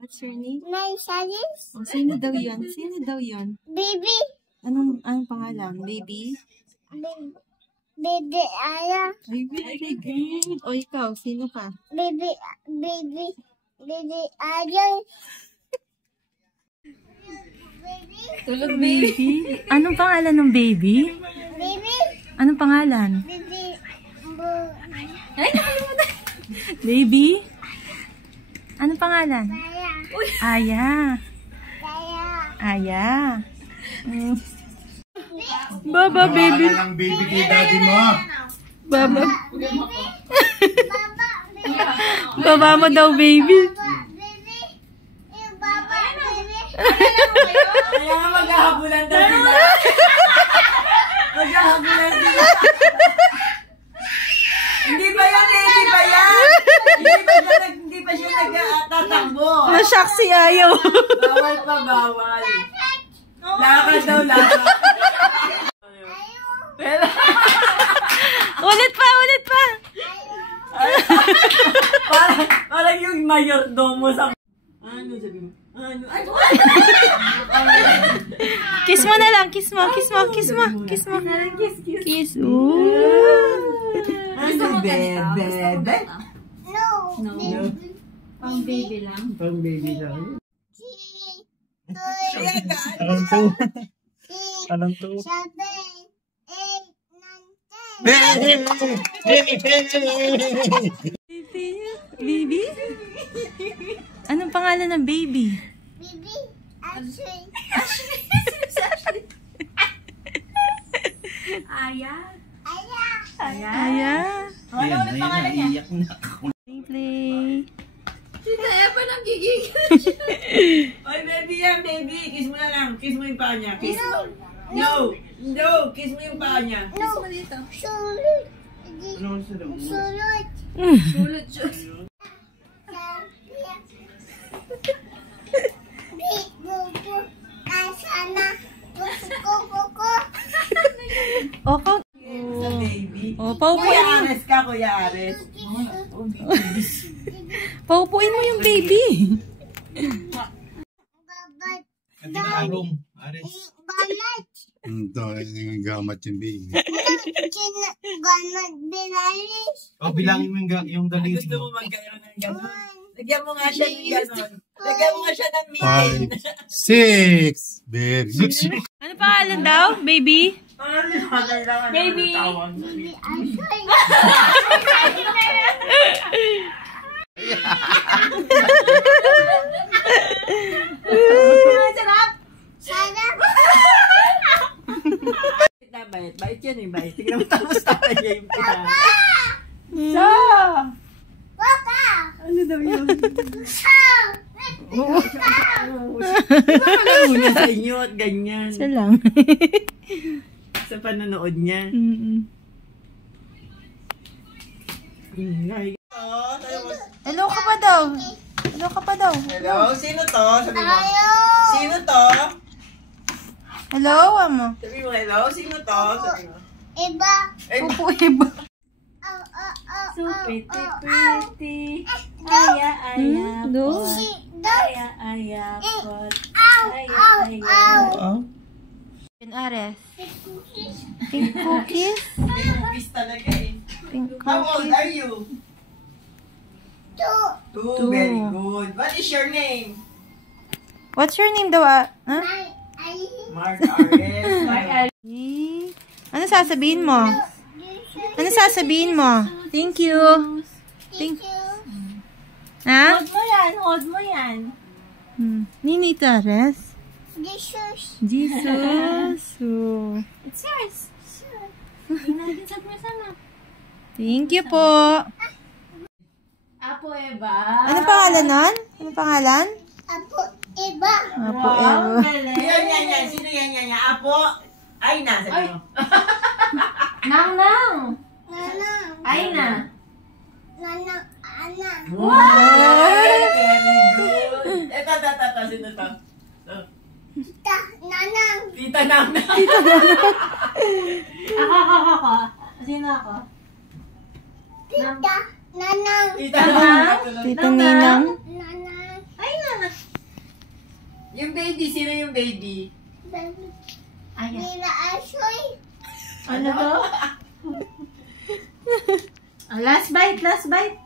What's your name? My Salis. Oh, sino daw yun? Sino daw yun? Baby. Anong pangalan? Baby? Baby Aya. Ay, very good. O, ikaw, sino ka? Baby Aya. Tulog, baby. Anong pangalan ng baby? Baby. Anong pangalan? Baby. Ay, nakalimutan. Baby? Anong pangalan? Aya. Aya. Baba, baby. Ang baby kay daddy mo. Baba. Baba mo daw, baby. Kaya nga maghahabulan daw sila. Maghahabulan sila. Hindi ba yan eh? Hindi ba yan? Hindi pa siya nagtatakbo. Na-shock si Ayaw. Bawal pa, bawal. Lakad daw, lakad. Ulit pa, ulit pa. Parang yung mayordomo sa... Ano sabi mo? Ano? Kiss mo na lang, kiss mo, kiss mo, kiss mo, kiss mo. Kiss. Ooh. Ano, bebe? No. Pang baby lang. Pang baby lang. Anong to? Anong to? 7, 8, 9, 10. Baby? Anong pangalan ng baby? Baby Ashley. Aya. Aya. Aya. Ano ulit pangalan niya? Play. Sino Evan ang gigigil? Oy, baby yan, baby. Kiss mo na lang. Kiss mo yung paa niya. Kiss mo. No. No. Kiss mo yung paa niya. Kiss mo dito. Sulot. Sulot. Sulot siya. Oko. Sa baby. Oh, paupuin Kuya mo. Ares ka, Kuya Ares. Paupuin mo yung baby. Arong. Ares. Gamat. Ito, yung gamat yung baby. Gamat binalis. O, bilangin mo yung daliri Gusto mo mo. magkaroon ng gano'n? Lagyan mo nga siya ng gano'n. Lagyan mo nga siya ng 5, 6. Very good. Ano pangalan daw, baby? Baby. Baby Ashley. Sarap. Sarap. Bait. Bait yan eh, bait. Tingnan mo tapos tayo niya yung pina. Papa. Ano daw yun? Oh. Una sa inyo at ganyan. Isa lang. Sa panonood niya. Hello ka pa daw. Hello ka pa daw. Hello? Sino to? Sabi mo. Ayo. Sino to? Hello, amo. Sabi mo, hello? Sino to? Sabi mo. Iba. Upo iba. So pretty, pretty. Aya, aya, Do. aya, aya, pot. Ow. Pin Ares. Pink cookies. May cookies talaga eh. Pink How old cookies. are you? 2. Very good. What is your name? What's your name daw? Huh? Mark Ares. Mark Ares. Ano sasabihin mo? Ano sasabihin mo? Thank you. Thank you. Ha? Hold mo yan. Ninito Ares? Jesus. Jesus. Oh. It's yours. Thank you po. Apo Eva. Ano pangalan nun? Ano pangalan? Apo iba. Apo Wow, Eva. galing. Yan. Sino yan? Apo. Ay na, sabi mo. Nang. Nanang. Ay na. Nanang. Ana. Wow! Very good. Ito. Sino to? Tita. Nanang. Tita Nang. Ako. Sino ako? Tita. Nanang. Tita Nang. Tita Ninang. Nanang. Yung baby, sino yung baby? Ayan. Nila asoy. Ano to? Last bite, last bite.